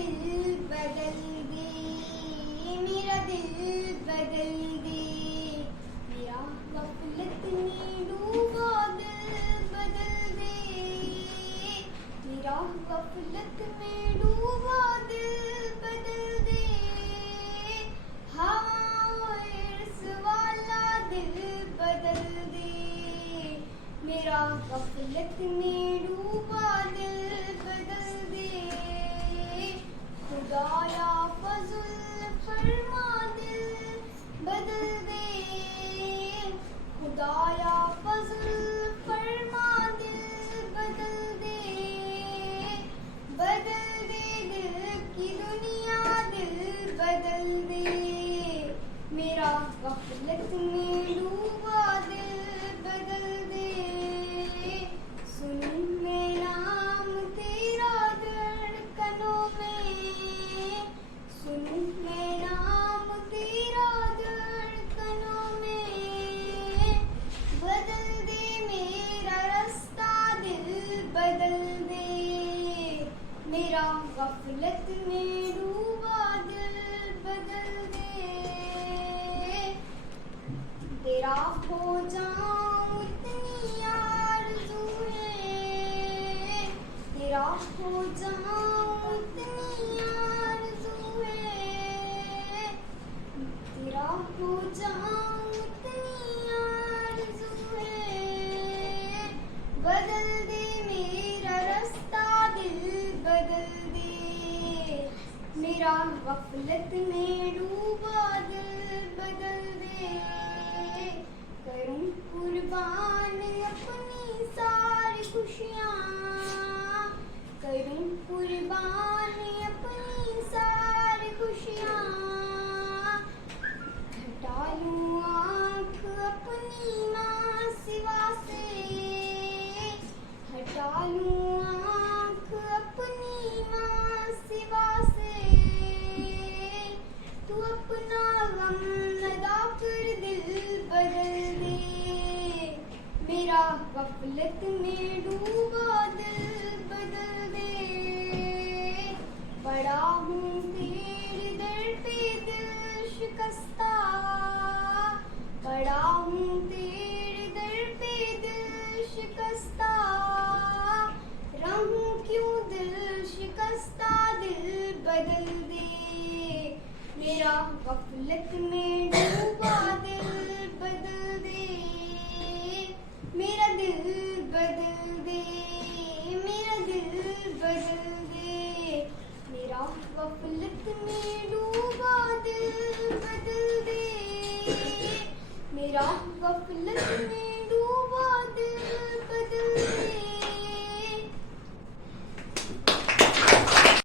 दिल बदल दे, मेरा दिल बदल दे, मेरा गफलत में डूबा दिल बदल दे, मेरा गफलत में डूबा दिल बदल दे, हाँ इर्स वाला दिल बदल दे, मेरा गफलत में डूबा दिल बदल दे, खुदाया फज़ल फरमा दिल बदल दे, खुदाया फज़ल फरमा दिल बदल दे, बदल दे दिल की दुनिया दिल बदल दे, मेरा गफलत में डूबा दिल बदल दे, सुनूं मैं नाम तेरा धड़कनों में, सुनूं मैं नाम तेरा धड़कनों में, बदल दे मेरा रास्ता दिल बदल दे, मेरा गफलत में डूबा दिल बदल दे, तेरा हो जाऊं इतनी आरज़ू है, तेरा हो जाऊं इतनी आरज़ू है, तेरा हो जाऊं इतनी आरज़ू है, बदल दे मेरा रास्ता दिल बदल दे, मेरा गफलत में डूबा दिल बदल दे, करूं कुर्बान अपनी सारी खुशियाँ, करूं कुर्बान अपनी सारी खुशियाँ, हटा लूं आँख अपनी माँ सिवा से, हटा लूं आँख अपनी माँ सिवा से, तू अपना गम अदा कर दिल बदल दे, मेरा गफलत में डूबा दिल बदल दे, पड़ा हूँ तेरे दर पे दिल शिकस्ता, पड़ा हूँ तेरे दर पे दिल शिकस्ता, रहूं क्यों दिल शिकस्ता दिल बदल दे, मेरा गफलत में डूबा दिल बदल दे, मेरा दिल बदल दे, मेरा दिल बदल दे, मेरा गफलत में डूबा दिल बदल दे, मेरा गफलत में